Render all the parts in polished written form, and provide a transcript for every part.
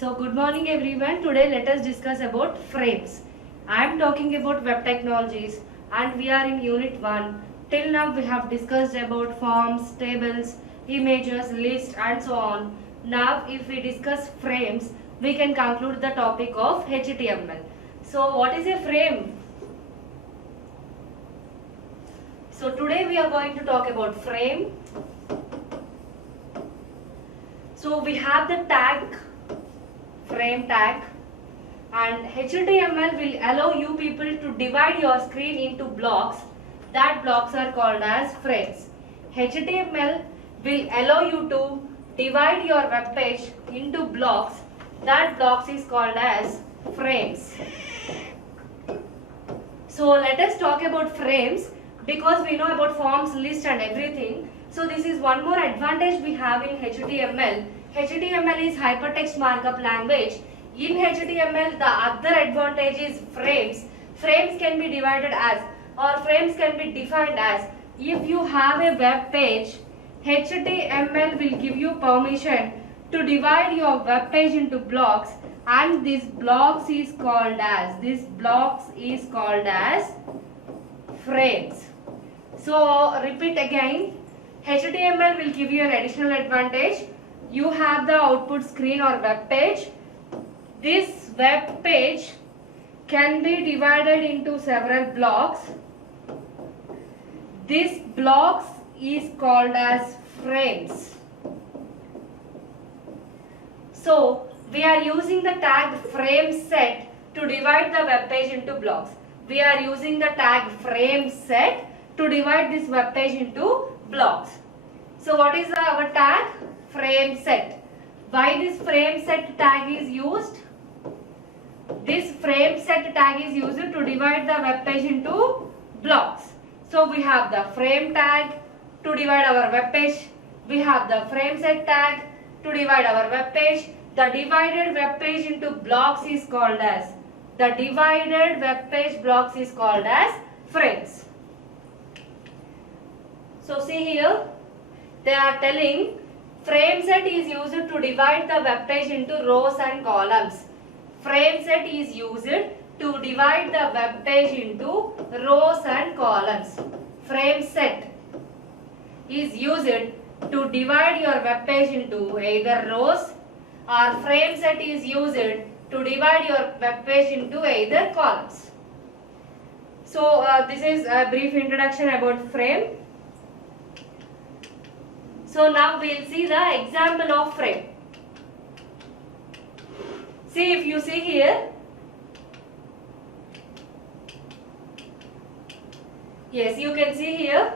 So good morning everyone. Today let us discuss about frames. I am talking about web technologies and we are in unit 1. Till now we have discussed about forms, tables, images, lists and so on. Now if we discuss frames, we can conclude the topic of HTML. So what is a frame? So today we are going to talk about frame. So we have the tag, frame tag, and HTML will allow you people to divide your screen into blocks. That blocks are called as frames. HTML will allow you to divide your web page into blocks. That blocks is called as frames. So let us talk about frames because we know about forms, list and everything. So this is one more advantage we have in HTML. HTML is hypertext markup language. In HTML, the other advantage is frames. Frames can be divided as, or frames can be defined as, if you have a web page, HTML will give you permission to divide your web page into blocks, and this blocks is called as, frames. So repeat again, HTML will give you an additional advantage. You have the output screen or web page. This web page can be divided into several blocks. This blocks is called as frames. So we are using the tag frame set to divide the web page into blocks. We are using the tag frame set to divide this web page into blocks. So what is our tag? Frame set. Why this frame set tag is used? This frame set tag is used to divide the web page into blocks. So we have the frame tag to divide our web page. We have the frame set tag to divide our web page. The divided web page into blocks is called as, frames. So see here, they are telling frame set is used to divide the web page into rows and columns. Frame set is used to divide the web page into rows and columns. Frame set is used to divide your web page into either rows, or frame set is used to divide your web page into either columns. So this is a brief introduction about frame. So now we will see the example of frame. See, if you see here, yes, you can see here,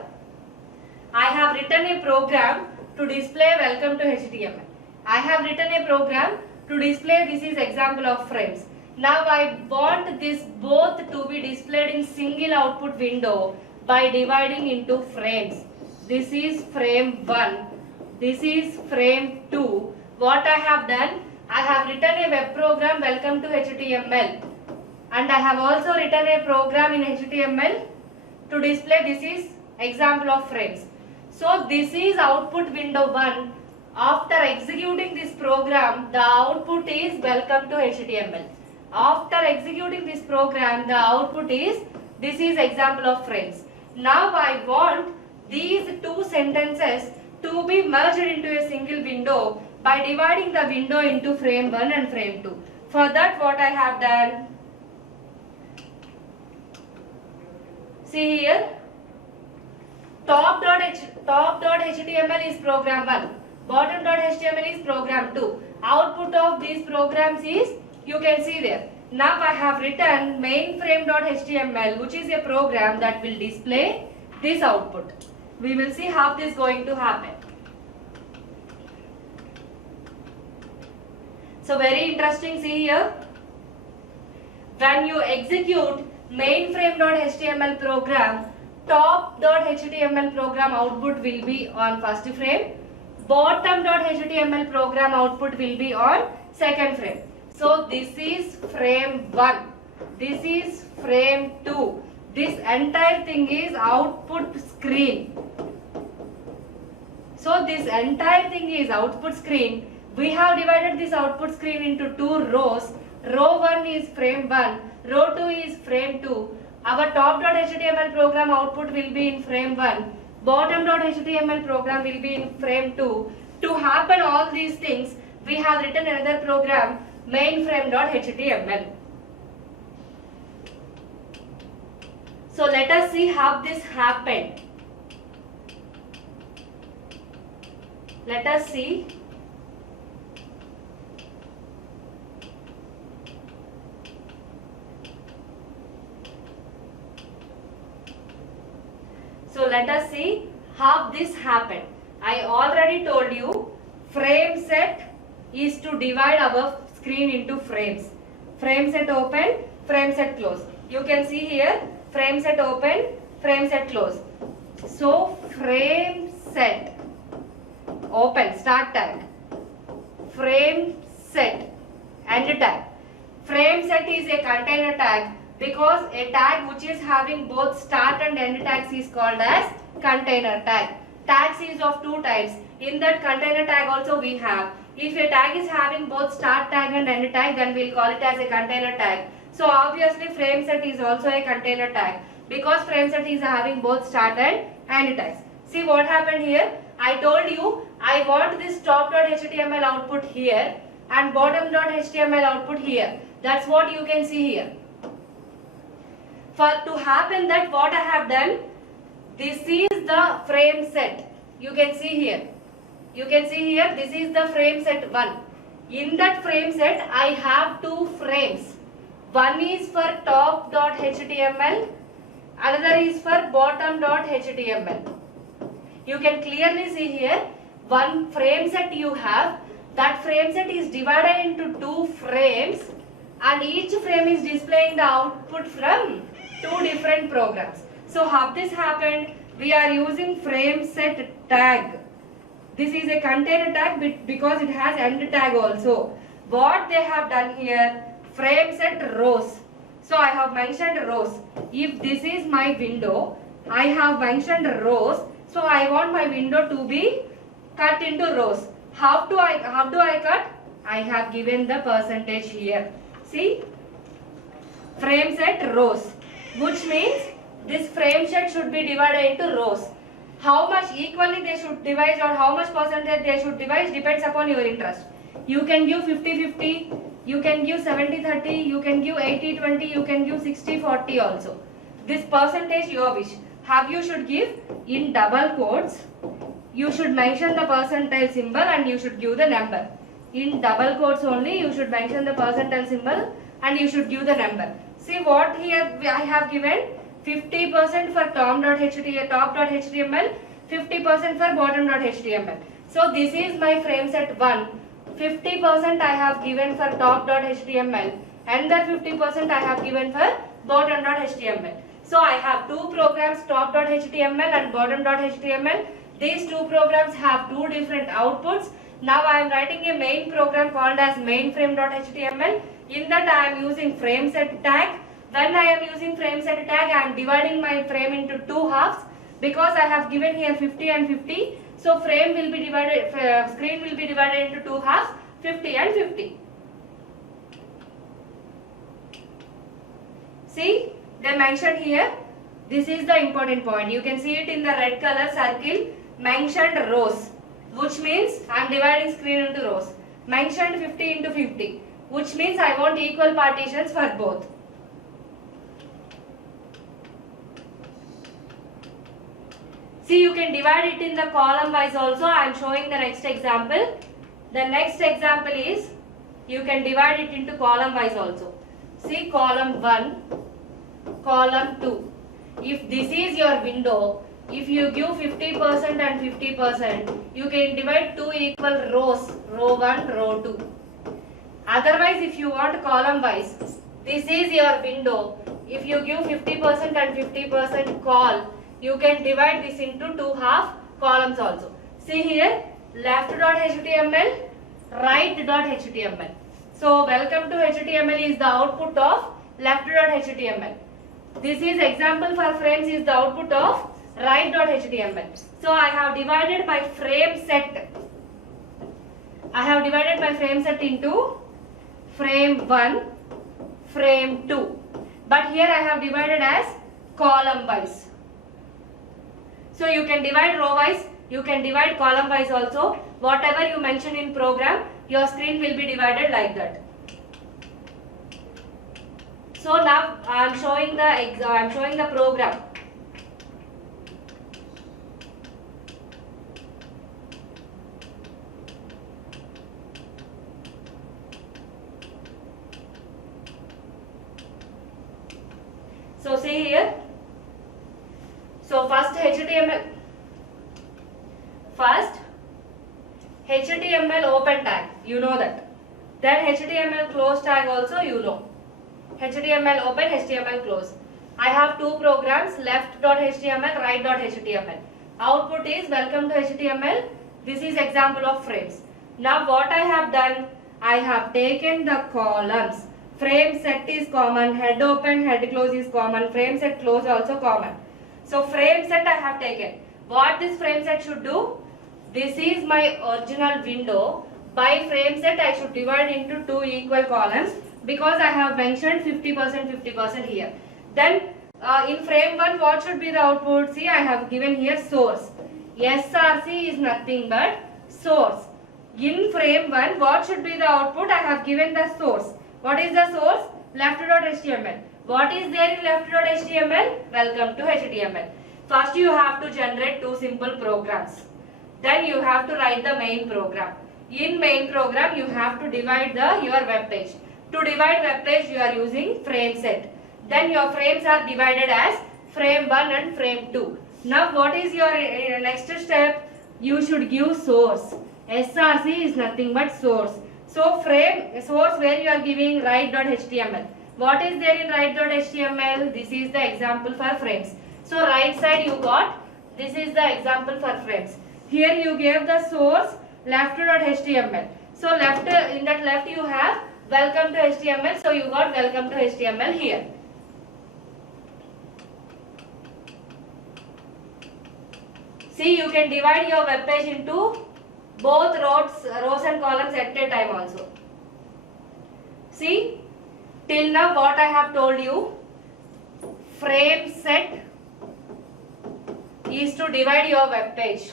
I have written a program to display welcome to HTML. I have written a program to display this is example of frames. Now I want this both to be displayed in single output window by dividing into frames. This is frame 1. This is frame 2. What I have done? I have written a web program welcome to HTML, and I have also written a program in HTML to display this is example of frames. So this is output window 1. After executing this program, the output is welcome to HTML. After executing this program, the output is this is example of frames. Now I want these two sentences to be merged into a single window by dividing the window into frame 1 and frame 2. For that, what I have done? See here, top.html is program 1, bottom.html is program 2. Output of these programs is, you can see there. Now I have written mainframe.html, which is a program that will display this output. We will see how this is going to happen. So very interesting, see here. When you execute mainframe.html program, top.html program output will be on first frame. Bottom.html program output will be on second frame. So this is frame 1. This is frame 2. This entire thing is output screen. So this entire thing is output screen. We have divided this output screen into two rows. Row 1 is frame 1, row 2 is frame 2. Our top.html program output will be in frame 1, bottom.html program will be in frame 2. To happen all these things, we have written another program, mainframe.html. So let us see how this happened. Let us see. So let us see how this happened. I already told you frame set is to divide our screen into frames. Frame set open, frame set close. You can see here frame set open, frame set close. So frame set open, start tag, frame set, end tag. Frame set is a container tag because a tag which is having both start and end tags is called as container tag. Tags is of two types. In that container tag also we have. If a tag is having both start tag and end tag, then we will call it as a container tag. So obviously frame set is also a container tag because frame set is having both start and end tags. See what happened here? I told you I want this top.html output here and bottom.html output here. That's what you can see here. For to happen that, what I have done, this is the frame set. You can see here. You can see here, this is the frame set 1. In that frame set, I have two frames. One is for top.html, another is for bottom.html. You can clearly see here, one frame set you have. That frame set is divided into two frames and each frame is displaying the output from two different programs. So how this happened? We are using frame set tag. This is a container tag because it has end tag also. What they have done here, frame set rows. So I have mentioned rows. If this is my window, I have mentioned rows. So I want my window to be cut into rows. How do I cut? I have given the percentage here. See, frame set rows, which means this frame set should be divided into rows. How much equally they should divide or how much percentage they should divide depends upon your interest. You can give 50-50, you can give 70-30, you can give 80-20, you can give 60-40 also. This percentage your wish. How you should give in double quotes, you should mention the percentile symbol and you should give the number. In double quotes only you should mention the percentile symbol and you should give the number. See what here I have given, 50% for top.html, 50% for bottom.html. So this is my frame set 1. 50% I have given for top.html and the 50% I have given for bottom.html. So I have two programs, top.html and bottom.html. These two programs have two different outputs. Now I am writing a main program called as mainframe.html. In that I am using frame set tag. When I am using frame set tag, I am dividing my frame into two halves because I have given here 50 and 50. So frame will be divided, screen will be divided into two halves, 50 and 50. See, they mentioned here, this is the important point. You can see it in the red color circle, mentioned rows, which means I am dividing screen into rows. Mentioned 50 into 50, which means I want equal partitions for both. See, you can divide it in the column wise also. I am showing the next example. The next example is, you can divide it into column wise also. See, column 1, column 2. If this is your window, if you give 50% and 50%, you can divide two equal rows, row 1, row 2. Otherwise, if you want column wise, this is your window. If you give 50% and 50% call, you can divide this into two half columns also. See here, left.html, right.html. So welcome to HTML is the output of left.html. This is example for frames is the output of right.html. So I have divided by frame set. I have divided my frame set into frame 1, frame 2. But here I have divided as column wise. So you can divide row wise, you can divide column wise also. Whatever you mention in program, your screen will be divided like that. So now I am showing the program. So see here. So first HTML open tag, you know that. Then HTML close tag also you know. HTML open, HTML close. I have two programs, left.html, right.html. Output is welcome to HTML. This is example of frames. Now what I have done, I have taken the columns. Frame set is common, head open, head close is common, frame set close also common. So frame set I have taken. What this frame set should do? This is my original window. By frame set I should divide into two equal columns because I have mentioned 50% here. Then in frame 1 what should be the output? See, I have given here source. SRC is nothing but source. In frame 1 what should be the output? I have given the source. What is the source? Left.html. What is there in left.html? Welcome to HTML. First you have to generate two simple programs. Then you have to write the main program. In main program you have to divide your web page. To divide web page you are using frame set. Then your frames are divided as frame 1 and frame 2. Now what is your next step? You should give source. SRC is nothing but source. So frame source where you are giving right.html. What is there in right.html? This is the example for frames. So right side you got, this is the example for frames. Here you gave the source left.html. So in that left you have welcome to HTML. So you got welcome to HTML here. See, you can divide your web page into both rows and columns at a time also. See, till now what I have told you, frame set is to divide your web page.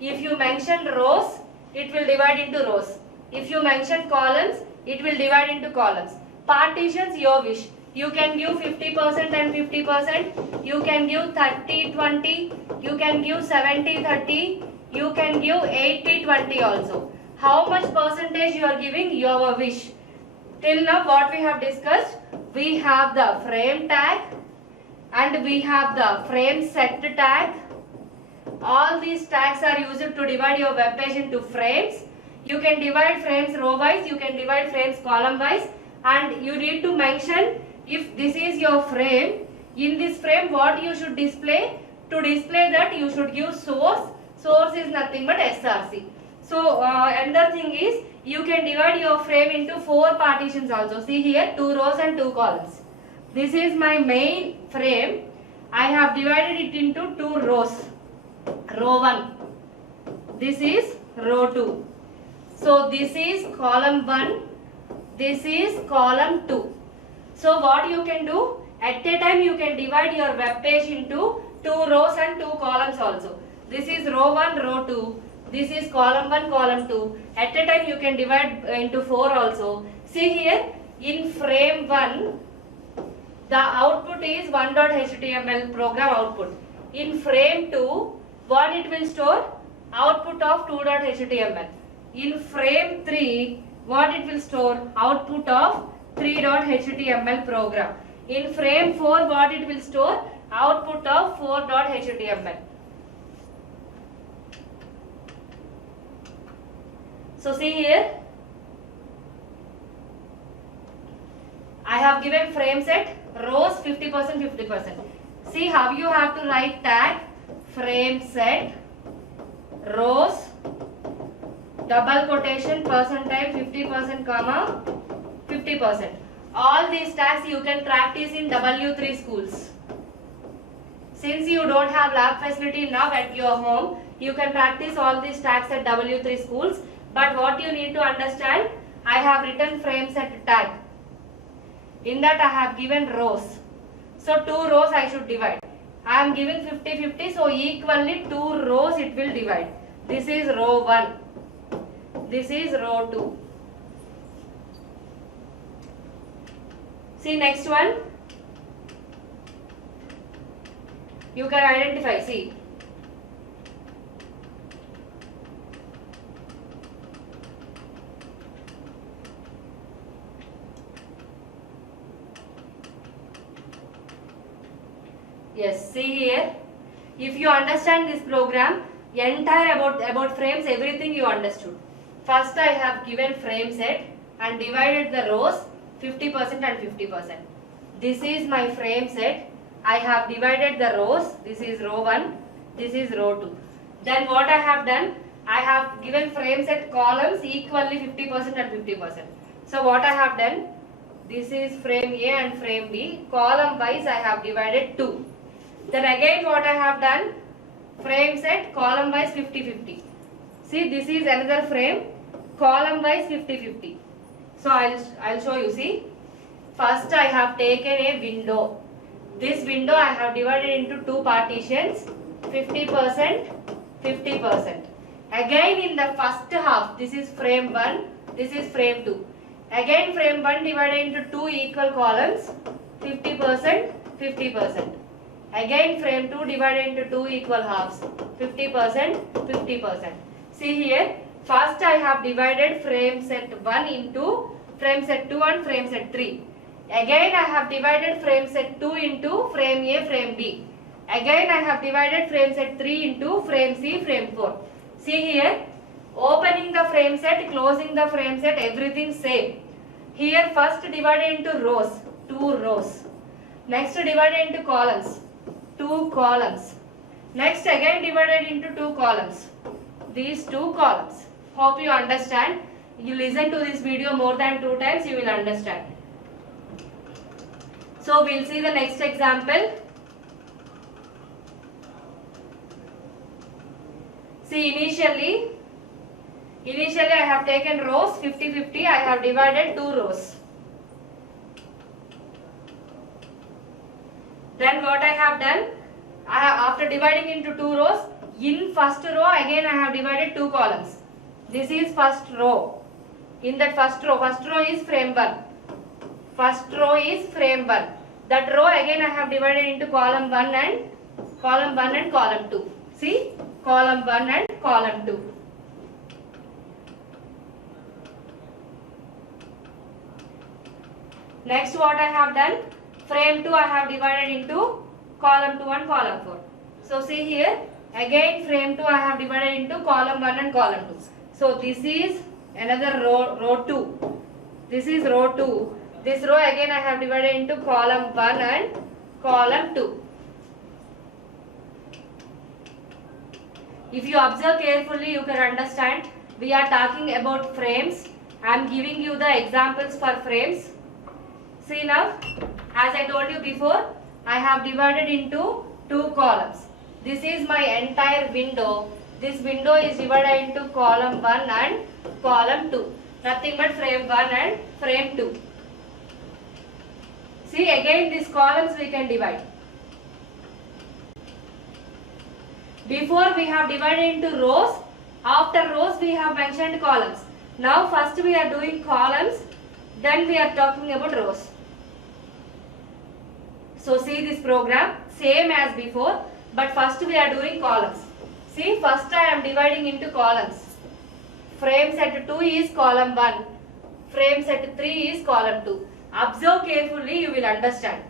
If you mention rows, it will divide into rows. If you mention columns, it will divide into columns. Partitions your wish. You can give 50% and 50%. You can give 30-20. You can give 70-30. You can give 80-20 also. How much percentage you are giving? Your wish. Till now what we have discussed? We have the frame tag and we have the frame set tag. All these tags are used to divide your web page into frames. You can divide frames row wise, you can divide frames column wise, and you need to mention if this is your frame. In this frame what you should display? To display that you should give source. Source is nothing but SRC. So another thing is you can divide your frame into 4 partitions also. See here, 2 rows and 2 columns. This is my main frame. I have divided it into 2 rows. Row 1. This is row 2. So this is column 1. This is column 2. So what you can do? At a time you can divide your web page into 2 rows and 2 columns also. This is row 1, row 2. This is column 1, column 2. At a time you can divide into 4 also. See here, in frame 1, the output is 1.html program output. In frame 2, what it will store? Output of 2.html. In frame 3, what it will store? Output of 3.html program. In frame 4, what it will store? Output of 4.html. So see here, I have given frame set, rows 50%, 50%. See how you have to write tag, frame set, rows, double quotation, percentile, 50%, comma, 50%. All these tags you can practice in W3 schools. Since you don't have lab facility now at your home, you can practice all these tags at W3 schools. But what you need to understand, I have written frame set tag. In that I have given rows. So 2 rows I should divide. I am giving 50-50, so equally 2 rows it will divide. This is row 1. This is row 2. See next one. You can identify, see. Yes, see here. If you understand this program, entire about frames, everything you understood. First I have given frame set and divided the rows 50% and 50%. This is my frame set. I have divided the rows. This is row 1. This is row 2. Then what I have done? I have given frame set columns equally 50% and 50%. So what I have done? This is frame A and frame B. Column wise I have divided 2. Then again what I have done? Frame set column wise 50-50. See, this is another frame, column wise 50-50. So I'll show you. See, first I have taken a window. This window I have divided into 2 partitions, 50%, 50%. Again in the first half, this is frame 1, this is frame 2. Again frame 1 divided into 2 equal columns, 50%, 50%. Again frame 2 divided into 2 equal halves, 50%, 50%. See here, first I have divided frame set 1 into frame set 2 and frame set 3. Again I have divided frame set 2 into frame A, frame B. Again I have divided frame set 3 into frame C, frame 4. See here, opening the frame set, closing the frame set, everything same. Here first divided into rows, 2 rows. Next divided into columns, 2 columns. Next again divided into 2 columns. These 2 columns. Hope you understand. You listen to this video more than 2 times, you will understand. So we'll see the next example. See, initially I have taken rows 50-50. I have divided 2 rows. Then what I have done? After dividing into 2 rows, in first row again I have divided 2 columns. This is first row. In that first row is frame 1. First row is frame 1. That row again I have divided into column 1 and column 2. See, column 1 and column 2. Next what I have done? Frame 2 I have divided into column 2 and column 4. So see here, again frame 2 I have divided into column 1 and column 2. So this is another row 2. This is row 2. This row again I have divided into column 1 and column 2. If you observe carefully, you can understand we are talking about frames. I am giving you the examples for frames. See now, as I told you before, I have divided into 2 columns. This is my entire window. This window is divided into column 1 and column 2. Nothing but frame 1 and frame 2. See, again these columns we can divide. Before we have divided into rows, after rows we have mentioned columns. Now first we are doing columns, then we are talking about rows. So see this program, same as before, but first we are doing columns. See, first I am dividing into columns. Frame set 2 is column 1. Frame set 3 is column 2. Observe carefully, you will understand.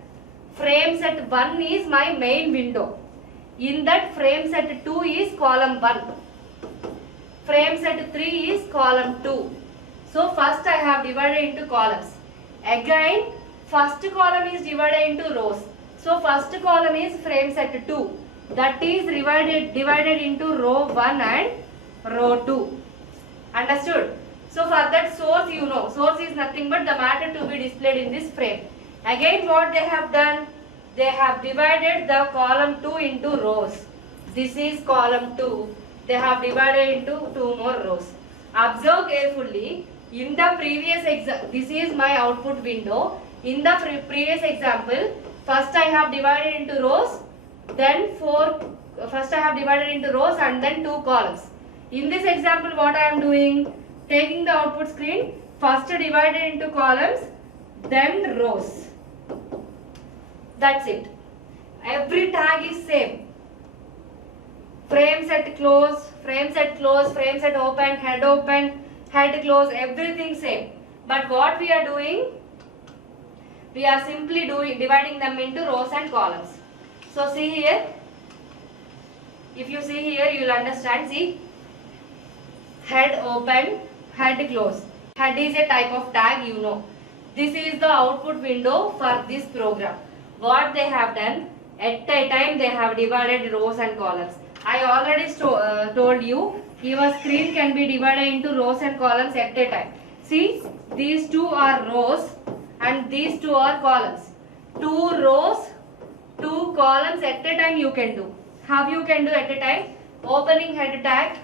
Frame set 1 is my main window. In that frame set 2 is column 1. Frame set 3 is column 2. So first I have divided into columns. Again, first column is divided into rows. So first column is frame set 2. That is divided into row 1 and row 2. Understood? So for that source, you know, source is nothing but the matter to be displayed in this frame. Again what they have done? They have divided the column 2 into rows. This is column 2. They have divided into 2 more rows. Observe carefully. In the previous example, this is my output window. In the previous example, first I have divided into rows, then first I have divided into rows and then 2 columns. In this example, what I am doing? Taking the output screen, first divided into columns, then rows. That's it. Every tag is same. Frame set close, frame set close, frame set open, head close, everything same. But what we are doing? We are simply dividing them into rows and columns. So see here. If you see here, you will understand. See, head open, head close. Head is a type of tag, you know. This is the output window for this program. What they have done, at a time they have divided rows and columns. I already told you, your screen can be divided into rows and columns at a time. See, these two are rows and these two are columns. 2 rows, 2 columns at a time you can do. How you can do at a time? Opening head tag,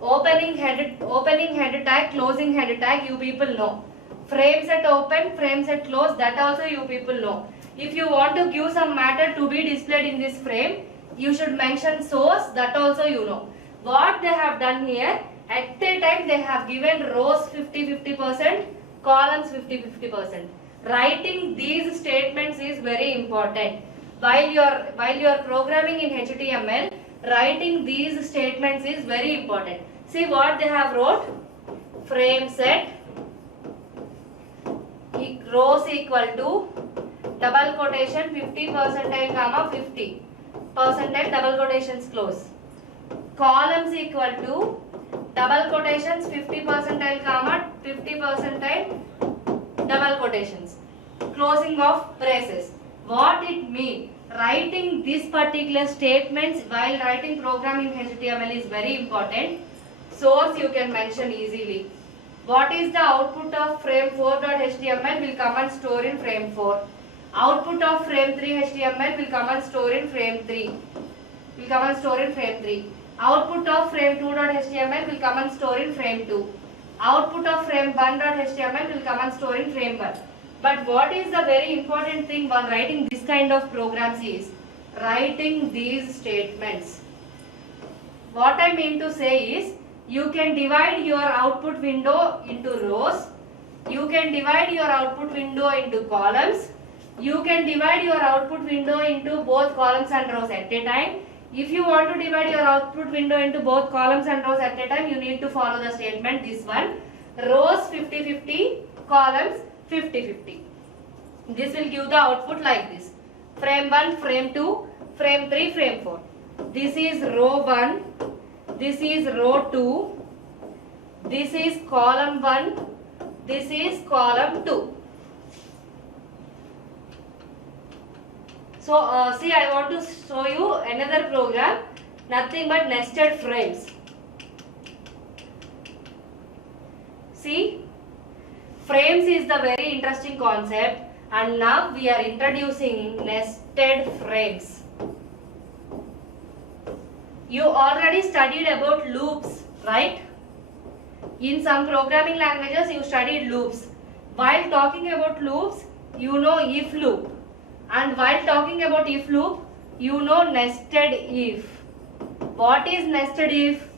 opening head tag, closing head tag, you people know. Frame set open, frame set close, that also you people know. If you want to give some matter to be displayed in this frame, you should mention source, that also you know. What they have done here, at a time they have given rows 50-50%, columns 50-50%. Writing these statements is very important. While you are programming in HTML, writing these statements is very important. See what they have wrote. Frame set rows equal to double quotation 50% comma 50% double quotations close. Columns equal to double quotations 50% comma 50% double quotations. Closing of braces. What it means? Writing this particular statements while writing program in HTML is very important. Source you can mention easily. What is the output of frame 4.html will come and store in frame 4. Output of frame 3 HTML will come and store in frame 3. Output of frame 2.html will come and store in frame 2. Output of frame 1.html will come and store in frame 1. But what is the very important thing while writing this kind of programs is writing these statements. What I mean to say is, you can divide your output window into rows, you can divide your output window into columns, you can divide your output window into both columns and rows at a time. If you want to divide your output window into both columns and rows at a time, you need to follow the statement, this one. Rows 50-50, columns 50-50. This will give the output like this. Frame 1, frame 2, frame 3, frame 4. This is row 1, this is row 2, this is column 1, this is column 2. So see, I want to show you another program, nothing but nested frames. See, frames is the very interesting concept, and now we are introducing nested frames. You already studied about loops, right? In some programming languages you studied loops. While talking about loops, you know if loop. And while talking about if loop, you know nested if. What is nested if?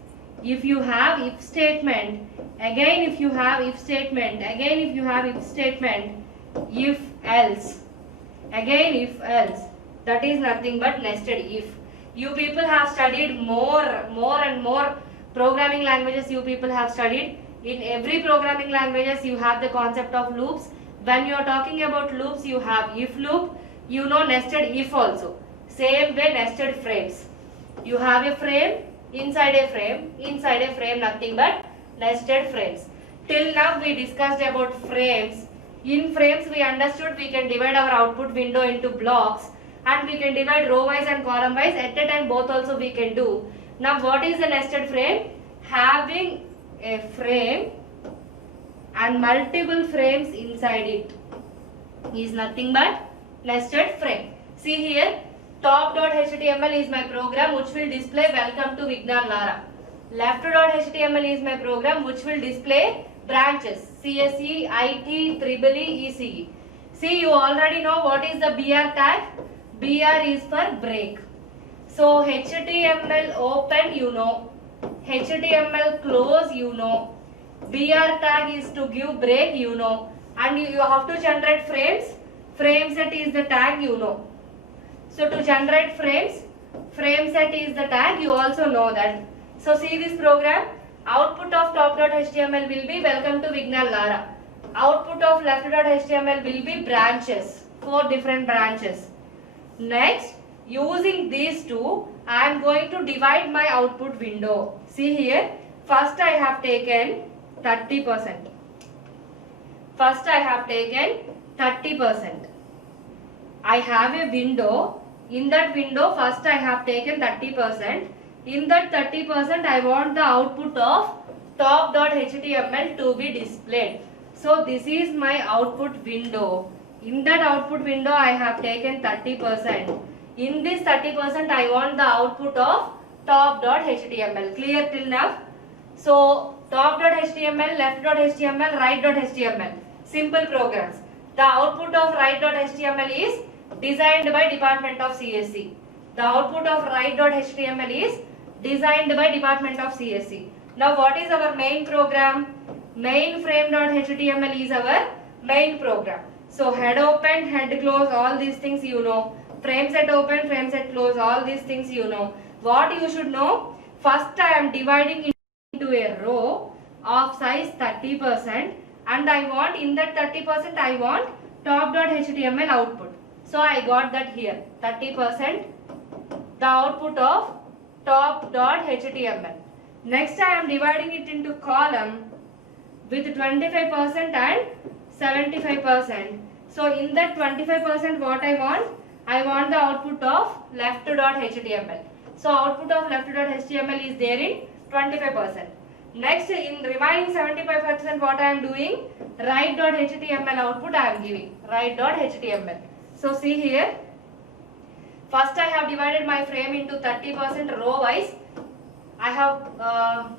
If you have if statement, again if you have if statement, again if you have if statement, if else, again if else. That is nothing but nested if. You people have studied more and more programming languages you people have studied. In every programming languages you have the concept of loops. When you are talking about loops, you have if loop, you know nested if also. Same way nested frames. You have a frame, inside a frame, nothing but nested frames. Till now we discussed about frames. In frames we understood we can divide our output window into blocks, and we can divide row wise and column wise. At a time both also we can do. Now what is a nested frame? Having a frame and multiple frames inside it is nothing but nested frame. See here, top.html is my program which will display welcome to Vignan Lara. Left.html is my program which will display branches CSE, IT, EEE, ECE. See, you already know what is the BR tag. BR is for break. So HTML open, you know. HTML close, you know. BR tag is to give break, you know. And you have to generate frames. Frame set is the tag, you know. So to generate frames, frame set is the tag, you also know that. So see this program. Output of top.html will be welcome to Vignal Lara. Output of left.html will be branches, 4 different branches. Next, using these two, I am going to divide my output window. See here, first I have taken 30%. First I have taken 30%. I have a window. In that window, first I have taken 30%. In that 30%, I want the output of top.html to be displayed. So this is my output window. In that output window, I have taken 30%. In this 30%, I want the output of top.html. Clear till now? So top.html, left.html, right.html. Simple programs. The output of right.html is designed by Department of CSE. The output of right.html is designed by Department of CSE. Now what is our main program? Mainframe.html is our main program. So head open, head close, all these things you know. Frame set open, frame set close, all these things you know. What you should know? First I am dividing into a row of size 30% and I want in that 30% I want top.html output. So I got that here 30% the output of top.html. Next I am dividing it into column with 25% and 75%. So in that 25% what I want? I want the output of left.html. So output of left.html is there in 25%. Next in remaining 75% what I am doing? Right.html output I am giving. Right.html. So see here. First I have divided my frame into 30% row wise. I have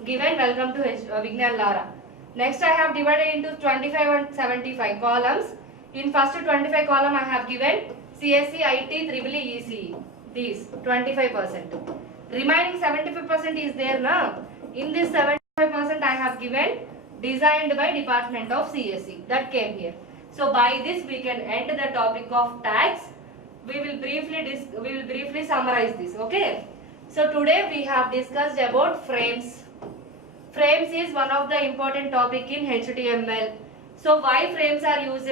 given welcome to Vignal Lara. Next I have divided into 25 and 75 columns. In first 25 column I have given CSE, IT, EEE, ECE. These 25%. Remaining 75% is there now. In this 75% I have given designed by Department of CSE. That came here. So by this we can end the topic of tags. We will briefly summarize this. Okay. So today we have discussed about frames. Frames is one of the important topic in HTML. So why frames are used?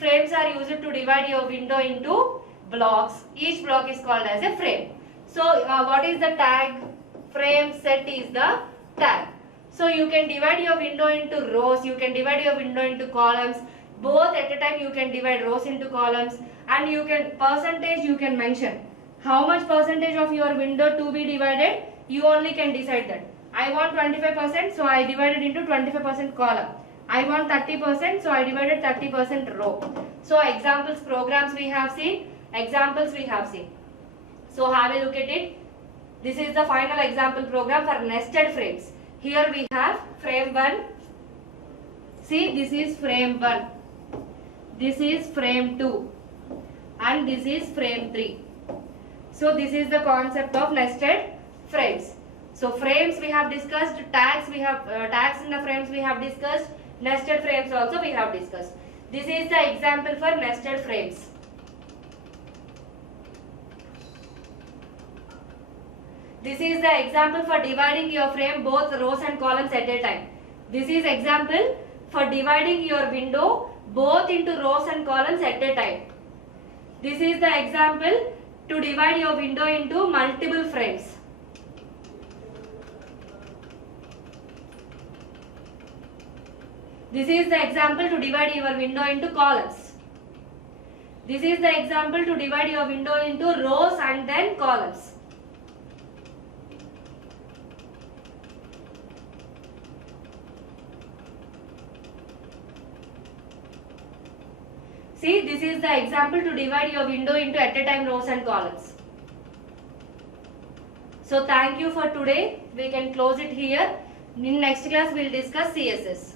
Frames are used to divide your window into blocks. Each block is called as a frame. So what is the tag? Frame set is the tag. So you can divide your window into rows. You can divide your window into columns. Both at a time you can divide rows into columns, and you can percentage you can mention. How much percentage of your window to be divided? You only can decide that. I want 25%, so I divided into 25% column. I want 30%, so I divided 30% row. So examples, programs we have seen, examples we have seen. So have a look at it. This is the final example program for nested frames. Here we have frame 1. See, this is frame 1. This is frame 2. And this is frame 3. So this is the concept of nested frames. So frames we have discussed, tags we have tags in the frames we have discussed, nested frames also we have discussed. This is the example for nested frames. This is the example for dividing your frame both rows and columns at a time. This is example for dividing your window both into rows and columns at a time. This is the example to divide your window into multiple frames. This is the example to divide your window into columns. This is the example to divide your window into rows and then columns. See, this is the example to divide your window into at a time rows and columns. So thank you for today. we can close it here. In next class, we'll discuss CSS.